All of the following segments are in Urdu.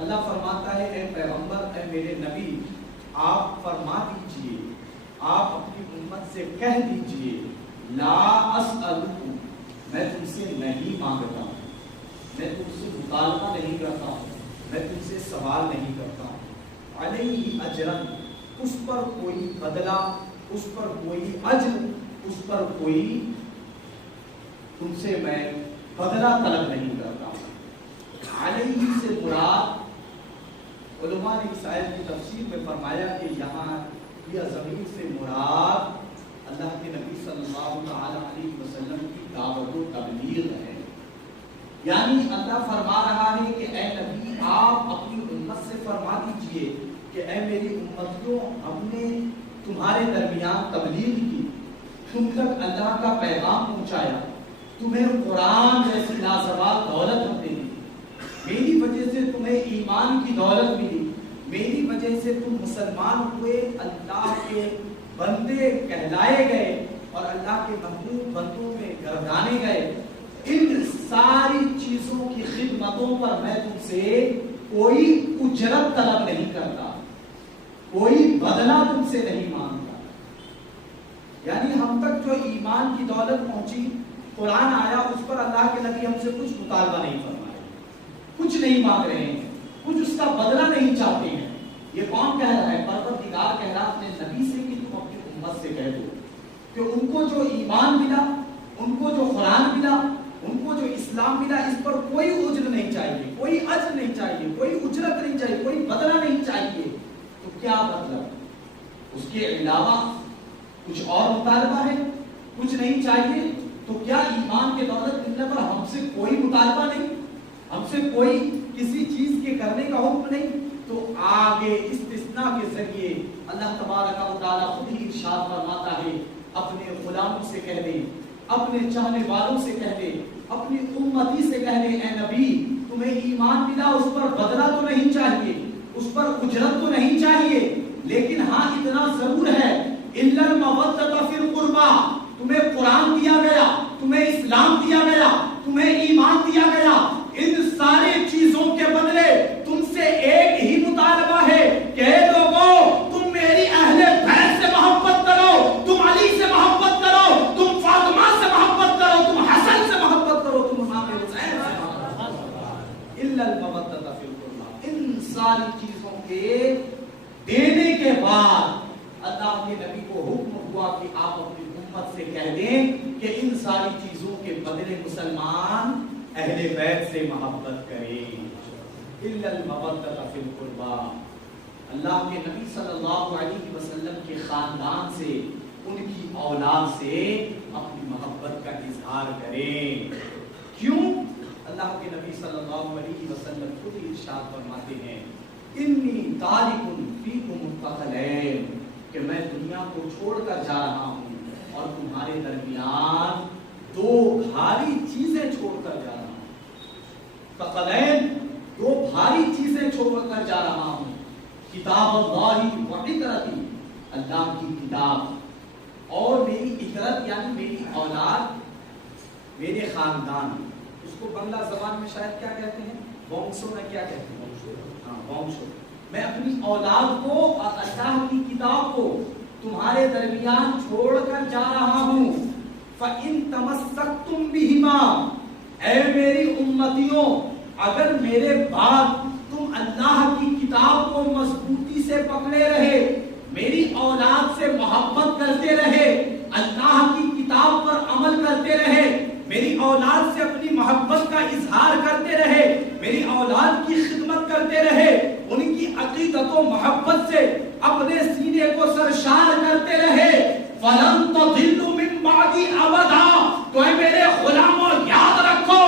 اللہ فرماتا ہے اے پیغمبر، اے میرے نبی، آپ فرما دیجئے، آپ اپنی امت سے کہہ دیجئے، لا اسألکم، میں تم سے نہیں مانگتا ہوں، میں تم سے مطالبہ نہیں کرتا ہوں، میں تم سے سوال نہیں کرتا ہوں، علیہ اجرن، اس پر کوئی بدلہ، اس پر کوئی اجر، اس پر کوئی تم سے میں بدلہ طلب نہیں کرتا ہوں۔ علیہ سے مراد، علماء نے اس آیت کی تفسیر میں فرمایا کہ یہاں یہ ضمیر سے مراد اللہ کے نبی صلی اللہ علیہ وسلم کی دعوت و تبلیغ ہے۔ یعنی اللہ فرما رہا ہے کہ اے نبی، آپ اپنی امت سے فرما دیجئے کہ اے میری امتیوں، ہم نے تمہارے درمیان تبلیغ کی، تم تک اللہ کا پیغام پہنچایا، تمہیں قرآن جیسی لازوال دولت ہم نے دی، میری وجہ سے تمہیں ایمان کی دولت ملی، میری وجہ سے تم مسلمان ہوئے، اللہ کے بندے کہلائے گئے اور اللہ کے محبوب بندوں میں گردانے گئے۔ ان ساری چیزوں کی خدمتوں پر میں تم سے کوئی اجرت طلب نہیں کرتا، کوئی بدلہ تم سے نہیں مانگتا۔ یعنی ہم تک جو ایمان کی دولت پہنچی، قرآن آیا، اس پر اللہ کے نبی ہم سے کچھ مطالبہ نہیں فرمائے، کچھ نہیں مانگ رہے ہیں، کچھ اس کا بدلہ نہیں چاہتے ہیں۔ یہ کون کہہ رہا ہے؟ پروردگار کہہ رہا اپنے نبی سے کہ تم اپنی امت سے کہہ دو کہ ان کو جو ایمان ملا، ان کو جو قرآن ملا، ان کو جو اسلام ملا، اس پر کوئی اجر نہیں چاہیے، کوئی اجر نہیں چاہیے، کوئی اجرت نہیں چاہیے، کوئی بدلہ نہیں چاہیے۔ تو کیا مطلب؟ اس کے علاوہ کچھ اور مطالبہ ہے؟ کچھ نہیں چاہیے؟ تو کیا ایمان کے دولت ملنے پر ہم سے کوئی مطالبہ نہیں، ہم سے کوئی کسی چیز کے کرنے کا حکم نہیں؟ تو آگے استثناء کے ذریعے اللہ تبارک و تعالیٰ خود ہی ارشاد فرماتا ہے، اپنے غلاموں سے کہہ دے، اپنے چاہنے والوں سے کہہ دے، اپنی امتی سے کہہ دے، اے نبی، تمہیں ایمان ملا، اس پر بدلہ تو نہیں چاہیے، اس پر اجرت تو نہیں چاہیے، لیکن ہاں اتنا ضرور ہے، الا المودۃ فی القربى، تمہیں قرآن دیا گیا، تمہیں اسلام دیا گیا، تمہیں ایمان دیا گیا، ان ساری چیزوں کے بدلے تم سے ایک ہی مطالبہ ہے کہ اے لوگوں، تم میری اہل بیت سے محبت کرو، تم علی سے محبت کرو، تم فاطمہ سے محبت کرو، تم حسن سے محبت کرو، تم امام حسین سے محبت کرو۔ الا المودۃ فی القربى، ان ساری چیزوں کے دینے کے بعد اللہ کے نبی کو حکم ہوا کہ آپ اپنی امت سے کہہ دیں کہ ان ساری چیزوں کے بدلے مسلمان اہل بیت سے محبت کریں۔ الا المودۃ فی القربى، اللہ کے نبی صلی اللہ علیہ وسلم کے خاندان سے، ان کی اولاد سے اپنی محبت کا اظہار کریں۔ کیوں؟ اللہ کے نبی صلی اللہ علیہ وسلم خود ارشاد فرماتے ہیں، انی تارک فیکم الثقلین، کہ میں دنیا کو چھوڑ کر جا رہا ہوں اور تمہارے درمیان دو بھاری چیزیں چھوڑ کر جا رہا ہوں۔ ثقلین، دو بھاری چیزیں چھوڑ کر جا رہا ہوں، کتاب اللہ و عترتی، اللہ کی کتاب، اور میری عترت یعنی میری اولاد، میرے خاندان۔ اس کو بنگلہ زبان میں شاید کیا کہتے ہیں؟ بونسو میں کیا کہتے ہیں؟ ہاں، بونسو۔ میں اپنی اولاد کو اور اللہ کی کتاب کو تمہارے درمیان چھوڑ کر جا رہا ہوں۔ فَإِن تَمَسَّكْتُمْ بِهِمَا، اے میری امتیوں، اگر میرے بعد تم اللہ کی کتاب کو مضبوطی سے پکڑے رہے، میری اولاد سے محبت کرتے رہے، اللہ کی کتاب پر عمل کرتے رہے، میری اولاد سے اپنی محبت کا اظہار کرتے رہے، میری اولاد کی خدمت کرتے رہے، ان کی عقیدت و محبت سے اپنے سینے کو سرشار کرتے رہے، فَلَن تَضِلُّوا مِن بَعْدِي أَبَدًا، تو اے میرے غلاموں یاد رکھو،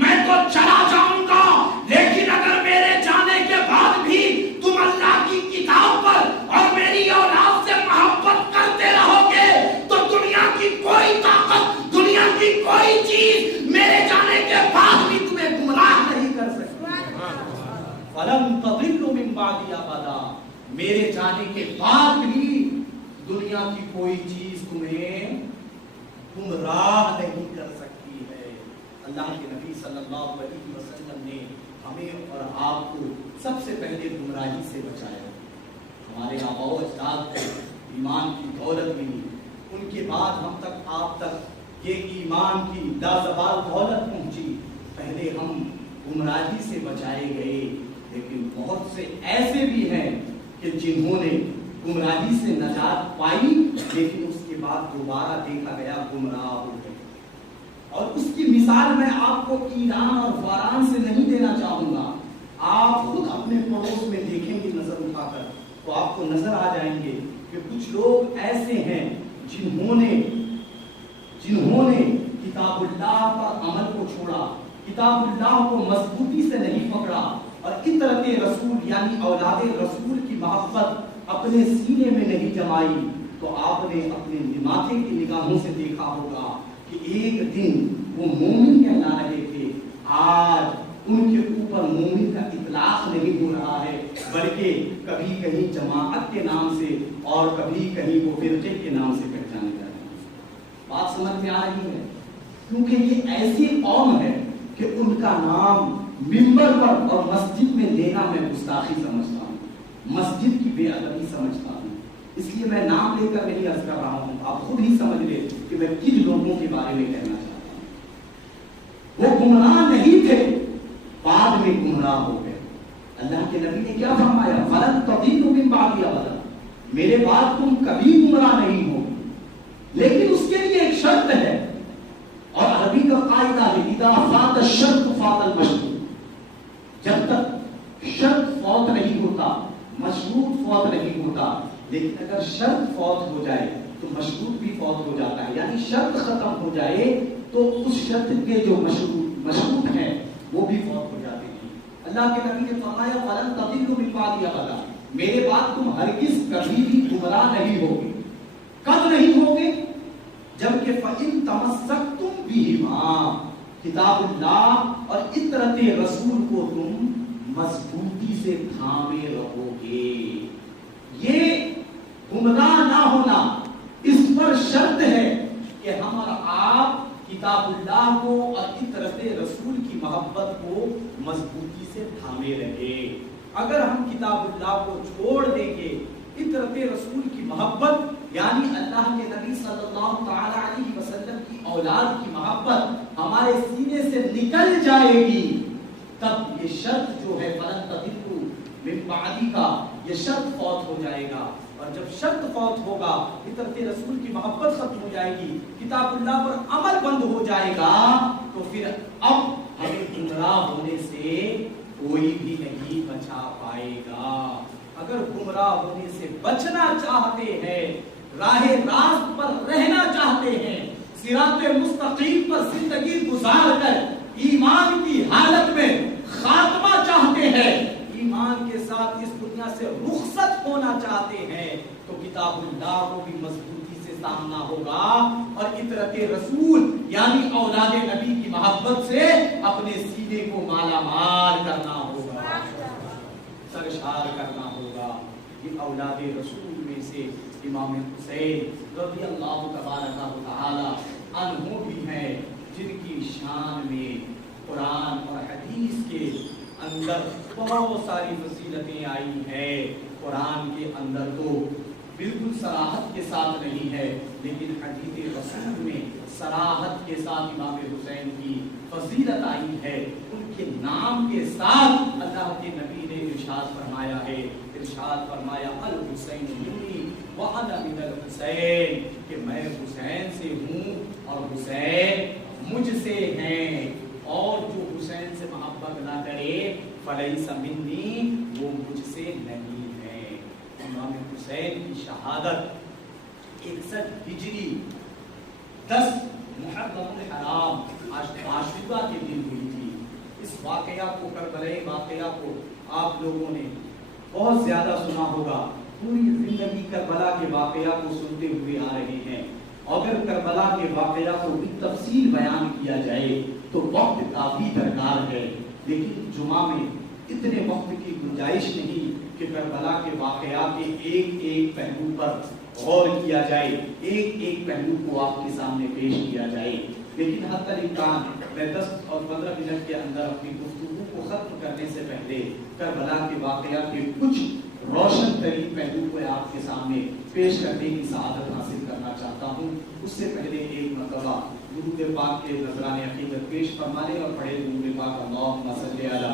میں تو چلا جاؤں گا، لیکن اگر میرے جانے کے بعد بھی تم اللہ کی کتاب پر اور میری اولاد سے محبت کرتے رہو گے تو دنیا کی کوئی طاقت، دنیا کی کوئی چیز میرے جانے کے بعد بھی تمہیں گمراہ نہیں کر سکتی۔ فَلَن تَضِلُّوا مِن بَعْدِي أَبَدًا، میرے جانے کے بعد بھی دنیا کی کوئی چیز تمہیں گمراہ نہیں کر سکتی ہے۔ اللہ کے نبی صلی اللہ علیہ وسلم نے ہمیں اور آپ کو سب سے پہلے گمراہی سے بچایا. ہمارے آباء و اجداد کو ایمان کی دولت ملی, ان کے بعد ہم تک آپ تک یہ ایمان کی لازوال دولت پہنچی. پہلے ہم گمراہی سے بچائے گئے, لیکن بہت سے ایسے بھی ہیں کہ جنہوں نے گمراہی سے نجات پائی, لیکن اس کے بعد دوبارہ دیکھا گیا گمراہ ہو گئے. اور اس کی مثال میں آپ کو ایران اور فاران سے نہیں دینا چاہوں گا. آپ خود اپنے پڑوس میں دیکھیں گے نظر اٹھا کر تو آپ کو نظر آ جائیں گے کہ کچھ لوگ ایسے ہیں جنہوں نے کتاب اللہ پر عمل کو چھوڑا, کتاب اللہ کو مضبوطی سے نہیں پکڑا, اور اطرت رسول یعنی اولاد رسول کی محبت اپنے سینے میں نہیں جمائی. تو آپ نے اپنے ماتھے کی نگاہوں سے دیکھا ہوگا کہ ایک دن وہ مومن کہلا رہے تھے, آج ان کے اوپر مومن کا اطلاق نہیں ہو رہا ہے, بلکہ کبھی کہیں جماعت کے نام سے اور کبھی کہیں وہ فرقے کے نام سے پہچانے جا رہے ہیں. بات سمجھ میں آ رہی ہے؟ کیونکہ یہ ایسی قوم ہے کہ ان کا نام منبر پر اور مسجد میں لینا میں گستاخی سمجھتا ہوں, مسجد کی بے ادبی سمجھتا ہوں. اس لیے میں نام لے کر نہیں عرض کر رہا ہوں, آپ خود ہی سمجھ لیں کہ میں کن لوگوں کے بارے میں کہنا چاہتا ہوں. وہ گمراہ نہیں تھے, بعد میں گمراہ ہو گئے. اللہ کے نبی نے کیا فرمایا؟ فلن تضلوا من بعدی ابدا, میرے بعد تم کبھی گمراہ نہیں ہو. لیکن اس کے لیے ایک شرط ہے, اور عربی کا قاعدہ ہے اذا فات الشرط فات المشروط. جب تک شرط فوت نہیں ہوتا مشروط فوت نہیں ہوتا, لیکن اگر شرط فوت ہو جائے تو مشروط بھی فوت ہو جاتا ہے. یعنی شرط ختم ہو جائے تو اس شرط کے جو مشروط ہیں وہ بھی فوت ہو جاتے ہیں. اللہ کے نبی نے فرمایا فلن تضلوا من بعدی ابدا, میرے بعد تم ہرگز کبھی بھی گمراہ نہیں ہوگے. کب نہیں ہوگے؟ جبکہ فَإِن تَمَسَّكْتُمْ بِهِمَا, کتاب اللہ اور اطرت رسول کو تم مضبوطی سے تھامے رہو گے. یہ گمراہ نہ ہونا اس پر شرط ہے کہ ہم اور آپ کتاب اللہ کو اور اطرت رسول کی محبت کو مضبوطی سے تھامے رہے. اگر ہم کتاب اللہ کو چھوڑ دیں گے, اطرت رسول کی محبت یعنی اللہ کے نبی صلی اللہ تعالی علیہ وسلم کی اولاد کی محبت ہمارے سینے سے نکل جائے گی, تب یہ شرط جو ہے فلن تضلوا من بعدی کا, یہ شرط فوت ہو جائے گا. اور جب شرط فوت ہوگا, اطرت رسول کی محبت ختم ہو جائے گی, کتاب اللہ پر عمل بند ہو جائے گا, تو پھر اب ہمیں گمراہ ہونے سے کوئی بھی نہیں بچا پائے گا. اگر گمراہ ہونے سے بچنا چاہتے ہیں, راہ راست پر رہنا چاہتے ہیں, صراط مستقیم پر زندگی گزار کر ایمان کی حالت میں خاتمہ چاہتے ہیں, ایمان کے ساتھ اس دنیا سے رخصت ہونا چاہتے ہیں, تو کتاب اللہ کو بھی مضبوطی سے سامنا ہوگا اور اطرت رسول یعنی اولاد نبی کی محبت سے اپنے سینے کو مالا مال کرنا ہوگا, سرشار کرنا ہوگا. یہ اولاد رسول میں سے امام حسین رضی اللہ تبارک و تعالی عنہ بھی ہیں, جن کی شان میں قرآن اور حدیث کے اندر بہت ساری فضیلتیں آئی ہیں. قرآن کے اندر تو بالکل صراحت کے ساتھ نہیں ہے, لیکن حدیث رسول میں صراحت کے ساتھ امام حسین کی فضیلت آئی ہے. ان کے نام کے ساتھ اللہ کے نبی نے ارشاد فرمایا ہے, ارشاد فرمایا الحسین منی وانا من الحسین, کہ میں حسین سے ہوں اور حسین مجھ سے ہیں, اور جو حسین سے محبت نہ کرے فلیس منی, وہ مجھ سے نہیں ہے. امام حسین کی شہادت 61 ہجری 10 محرم الحرام عاشورہ کے دن ہوئی تھی. اس واقعہ کو, کربلا واقعہ کو آپ لوگوں نے بہت زیادہ سنا ہوگا. پوری زندگی کربلا کے واقعہ کو سنتے ہوئے آ رہے ہیں. اگر کربلا کے واقعہ کو بھی تفصیل بیان کیا جائے تو وقت کافی درکار ہے, لیکن جمعہ میں اتنے وقت کی گنجائش نہیں کہ کربلا کے واقعہ کے ایک ایک پہلو پر غور کیا جائے, ایک ایک پہلو کو آپ کے سامنے پیش کیا جائے. لیکن حتی الامکان میں 10 اور 15 منٹ کے اندر اپنی گفتگو کو ختم کرنے سے پہلے کربلا کے واقعہ کے کچھ روشن ترین پہلو کو آپ کے سامنے پیش کرنے کی سعادت حاصل کرنا چاہتا ہوں۔ اس سے پہلے ایک مرتبہ درود پاک کے نذرانے عقیدت پیش فرما لیں اور پڑھے درود پاک اللہم صلی علی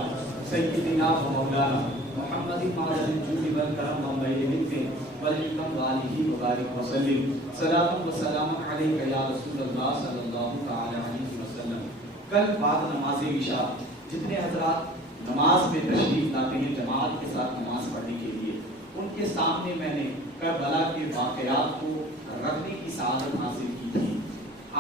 سیدنا و مولانا محمد معظم الجود والکرم والمن والحکم وآلہ وبارک وسلم صلاۃ و سلام علیک یا رسول اللہ صلی اللہ تعالی علیہ وسلم۔ کل بعد نماز عشاء جتنے حضرات نماز میں تشریف لاتے ہیں جماعت کے ساتھ نماز پڑھنے کے لیے، ان کے سامنے میں نے کربلا کے واقعات کو رکھنے کی سعادت حاصل کی تھی۔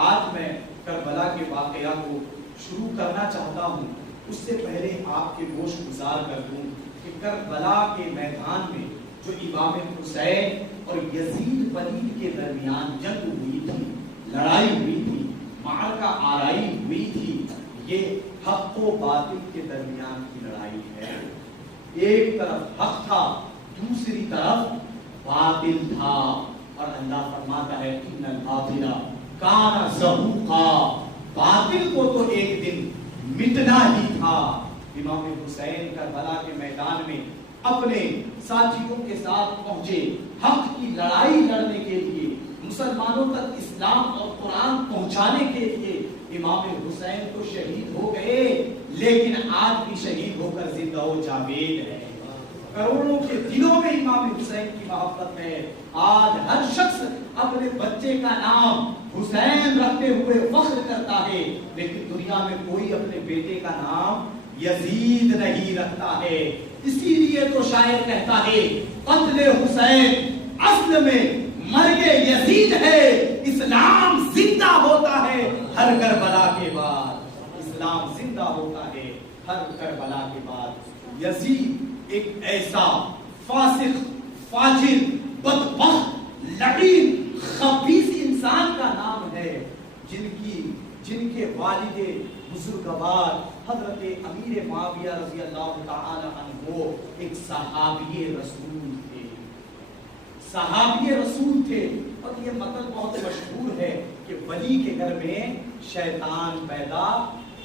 آج میں کربلا کے واقعات کو شروع کرنا چاہتا ہوں، اس سے پہلے آپ کے گوش گزار کر دوں کہ کربلا کے میدان میں جو امام حسین اور یزید ولید کے درمیان جنگ ہوئی تھی، لڑائی ہوئی تھی، معرکہ آرائی ہوئی تھی، یہ حق و باطل کے درمیان کی لڑائی ہے۔ ایک طرف حق تھا، دوسری طرف باطل تھا، اور اللہ فرماتا ہے ان الباطل کان زہوقا، باطل کو تو ایک دن مٹنا ہی تھا۔ امام حسین کربلا کے میدان میں اپنے ساتھیوں کے ساتھ پہنچے، حق کی لڑائی لڑنے کے لیے، مسلمانوں تک اسلام اور قرآن پہنچانے کے لیے۔ امام حسین تو شہید ہو گئے، لیکن آج بھی شہید ہو کر زندہ و جاوید ہے۔ کروڑوں کے دلوں میں امام حسین کی محبت ہے۔ آج ہر شخص اپنے بچے کا نام حسین رکھتے ہوئے فخر کرتا ہے، لیکن دنیا میں کوئی اپنے بیٹے کا نام یزید نہیں رکھتا ہے۔ اسی لیے تو شاعر کہتا ہے قتل حسین اصل میں مرگ یزید ہے، اسلام زندہ ہوتا ہے ہر کربلا کے بعد، اسلام زندہ ہوتا ہے ہر کربلا کے بعد۔ یزید ایک ایسا فاسق، فاجر، بدبخت، لعین، خبیث انسان کا نام ہے جن کے والد بزرگوار حضرت امیر معاویہ رضی اللہ تعالی عنہ ایک صحابی رسول تھے، صحابی رسول تھے۔ اور یہ مطلب بہت مشہور ہے کہ ولی کے گھر میں شیطان پیدا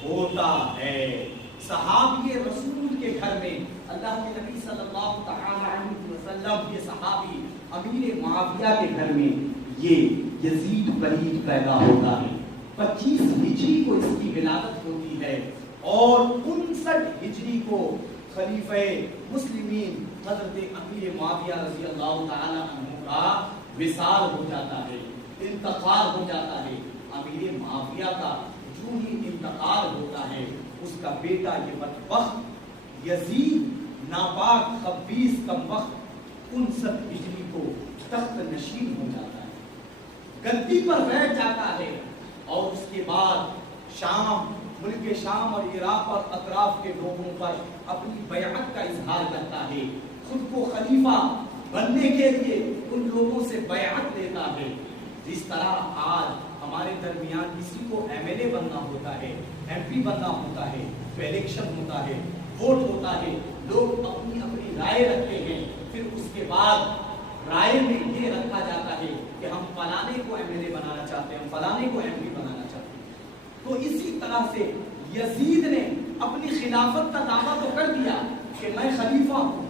ہوتا ہے۔ صحابی رسول کے گھر میں اللہ کے نبی صلی اللہ تعالی علیہ وسلم کے صحابی امیر معاویہ کے گھر میں یہ یزید ولید پیدا ہوتا ہے۔ 25 ہجری کو اس کی ولادت ہوتی ہے اور 59 ہجری کو خلیفہ مسلمین حضرت امیر معاویہ رضی اللہ تعالی عنہ کا وصال ہو جاتا ہے، انتقال ہو جاتا ہے۔ امیر معاویہ کا جو ہی انتقال ہوتا ہے، اس کا بیٹا یہ بدبخت یزید ناپاک خبیث کمبخت 59 ہجری کو تخت نشین ہو جاتا ہے، گدی پر بیٹھ جاتا ہے، اور اس کے بعد شام، ملک شام اور عراق اور اطراف کے لوگوں پر اپنی بیعت کا اظہار کرتا ہے، خود کو خلیفہ بننے کے لیے ان لوگوں سے بیعت لیتا ہے۔ جس طرح آج ہمارے درمیان کسی کو ایم ایل اے بننا ہوتا ہے، ایم پی بننا ہوتا ہے، تو الیکشن ہوتا ہے، ووٹ ہوتا ہے، لوگ اپنی اپنی رائے رکھتے ہیں، پھر اس کے بعد رائے میں یہ رکھا جاتا ہے کہ ہم فلانے کو ایم ایل اے بنانا چاہتے ہیں، ہم فلانے کو ایم پی بنانا چاہتے ہیں۔ تو اسی طرح سے یزید نے اپنی خلافت کا دعویٰ تو کر دیا کہ میں خلیفہ ہوں،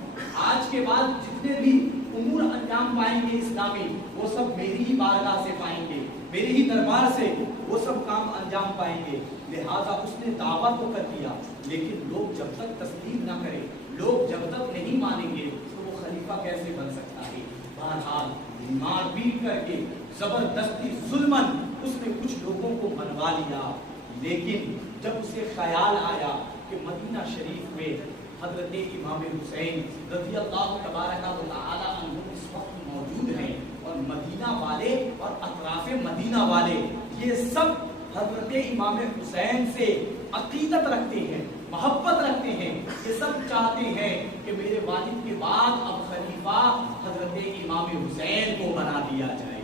آج کے بعد جتنے بھی امور انجام پائیں گے اسلامی، وہ سب میری ہی بارگاہ سے پائیں گے، میرے ہی دربار سے وہ سب کام انجام پائیں گے۔ لہٰذا اس نے دعویٰ تو کر دیا، لیکن لوگ جب تک تسلیم نہ کریں، لوگ جب تک نہیں مانیں گے تو وہ خلیفہ کیسے بن سکتا ہے؟ بہرحال مار پیٹ کر کے زبردستی ظلمن اس نے کچھ لوگوں کو منوا لیا، لیکن جب اسے خیال آیا کہ مدینہ شریف میں حضرت امام حسین رضی اللہ تبارک و تعالی عنہ اس وقت موجود ہیں، اور مدینہ والے اور اطراف مدینہ والے یہ سب حضرت امام حسین سے عقیدت رکھتے ہیں، محبت رکھتے ہیں، یہ سب چاہتے ہیں کہ میرے والد کے بعد اب خلیفہ حضرت امام حسین کو بنا دیا جائے۔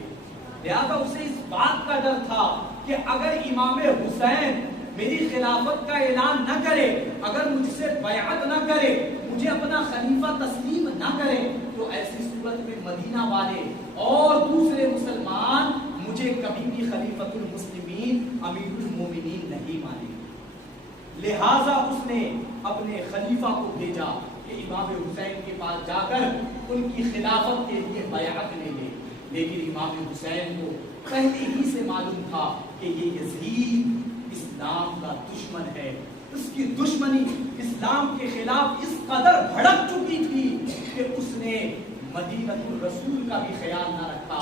لہذا اسے اس بات کا ڈر تھا کہ اگر امام حسین میری خلافت کا اعلان نہ کرے، اگر مجھ سے بیعت نہ کرے، مجھے اپنا خلیفہ تسلیم نہ کرے، تو ایسی صورت میں مدینہ والے اور دوسرے مسلمان مجھے کبھی بھی خلیفۃ المسلمین امیر المومنین نہیں مانیں گے۔ لہٰذا اس نے اپنے خلیفہ کو بھیجا کہ امام حسین کے پاس جا کر ان کی خلافت کے لیے بیعت لے لے. لیکن امام حسین کو پہلے ہی سے معلوم تھا کہ یہ یزید اسلام کا دشمن ہے. اس کی دشمنی اسلام کے خلاف اس قدر بھڑک چکی تھی کہ اس نے مدینہ الرسول کا بھی خیال نہ رکھا,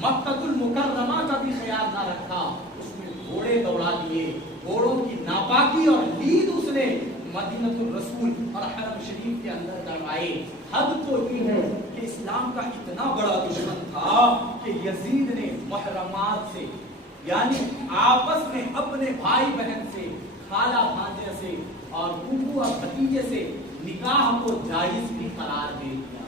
مکہ المکرمہ کا بھی خیال نہ رکھا. اس نے گھوڑے دوڑا دیے, گھوڑوں کی ناپاکی اور لید اس نے مدینہ الرسول اور حرم شریف کے اندر کروائے. حد تو یہ ہے کہ اسلام کا اتنا بڑا دشمن تھا کہ یزید نے محرمات سے, یعنی آپس میں اپنے بھائی بہن سے, خالہ بھانجے سے اور پھوپھو اور بھتیجے سے نکاح کو جائز بھی قرار دے دیا.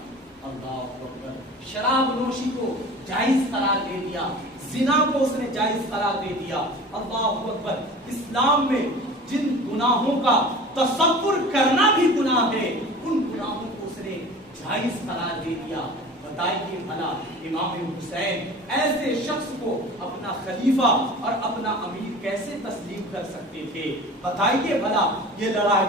اللہ اکبر. شراب نوشی کو جائز قرار دے دیا, زنا کو اس نے جائز قرار دے دیا. اللہ اکبر. اسلام میں جن گناہوں کا تصور کرنا بھی گناہ ہے, ان گناہوں کو اس نے جائز قرار دے دیا. بتائیے بھلا امام حسین ایسے شخص کو اپنا خلیفہ اور اپنا امیر کیسے تسلیم کر سکتے تھے؟ بتائیے بھلا یہ لڑائی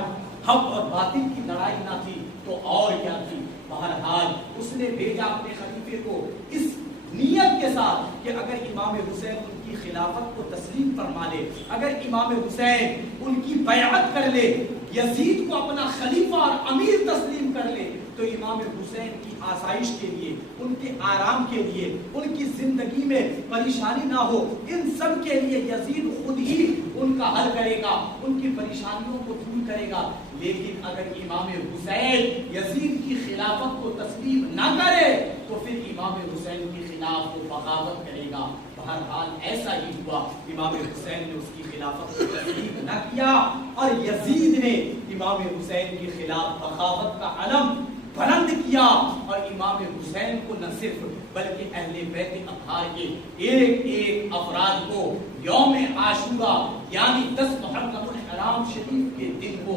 حق اور باطل کی لڑائی نہ تھی تو اور کیا تھی؟ بہرحال اس نے بھیجا اپنے خلیفے کو اس نیت کے ساتھ کہ اگر امام حسین ان کی خلافت کو تسلیم فرما لے, اگر امام حسین ان کی بیعت کر لے, یزید کو اپنا خلیفہ اور امیر تسلیم کر لے, تو امام حسین کی آسائش کے لیے, ان کے آرام کے لیے, ان کی زندگی میں پریشانی نہ ہو, ان سب کے لیے یزید خود ہی ان کا حل کرے گا, ان کی پریشانیوں کو دور کرے گا. لیکن اگر امام حسین یزید کی خلافت کو تسلیم نہ کرے تو پھر امام حسین کے خلاف وہ بغاوت کرے گا. بہرحال ایسا ہی ہوا. امام حسین نے اس کی خلافت کو تسلیم نہ کیا اور یزید نے امام حسین کے خلاف بغاوت کا علم بلند کیا, اور امام حسین کو نہ صرف بلکہ اہل بیت اطہار کے ایک ایک افراد کو یوم عاشورہ یعنی 10 محرم الحرام شریف کے دن کو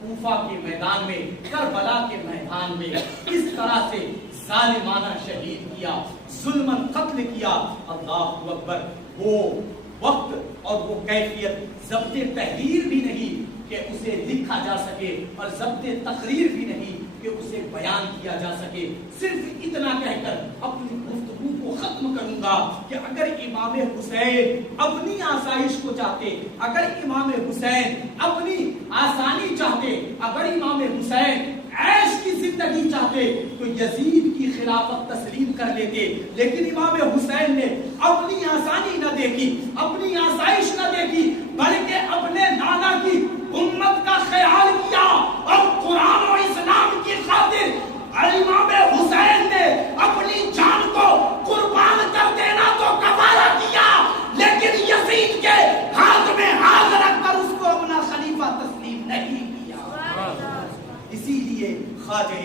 کوفہ کے میدان میں, کربلا کے میدان میں اس طرح سے ظالمانہ شہید کیا, ظلماً قتل کیا. اللہ اکبر. وہ وقت اور وہ کیفیت ضبط تحریر بھی نہیں کہ اسے لکھا جا سکے, اور ضبط تقریر بھی نہیں کہ اسے بیان کیا جا سکے. صرف اتنا کہہ کر اپنی گفتگو کو ختم کروں گا کہ اگر امام حسین اپنی آسائش کو چاہتے, اگر امام حسین اپنی آسانی چاہتے, اگر امام حسین عیش کی زندگی چاہتے تو یزید کی خلافت تسلیم کر لیتے. لیکن امام حسین نے اپنی آسانی نہ دیکھی, اپنی آسائش نہ دیکھی, بلکہ اپنے نانا کی امت کا خیال کیا, اور قرآن و اسلام کی خاطر امام حسین نے اپنی جان کو قربان کر دینا تو گوارا کیا, لیکن یزید کے ہاتھ میں ہاتھ رکھ کر اس کو اپنا خلیفہ تسلیم نہیں کیا. اسی لیے خواجہ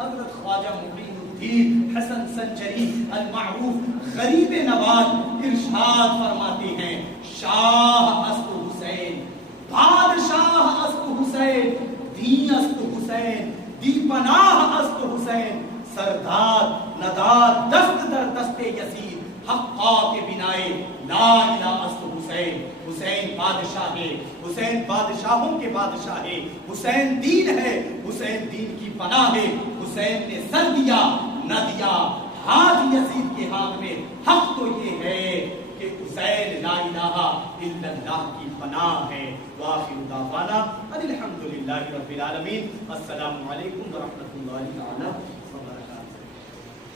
حضرت خواجہ معین الدین حسن سنچری المعروف غریب نواز ارشاد فرماتے ہیں, شاہ است حسین, بادشاہ است حسین, دین است حسین, دی پناہ است حسین, سردار نداد دست در دست یزید, حقا کے بنائے لا الہ است حسین. حسین بادشاہ ہے, حسین بادشاہوں کے بادشاہ ہے, حسین دین ہے, حسین دین کی پناہ ہے. حسین نے سر دیا نہ دیا, ہاتھ یزید کے ہاتھ میں. حق تو یہ ہے کہ حسین لا الہ الا اللہ کی پناہ ہے. وآخر دعوانا الحمدللہ رب العالمین. السلام علیکم ورحمۃ اللہ تعالی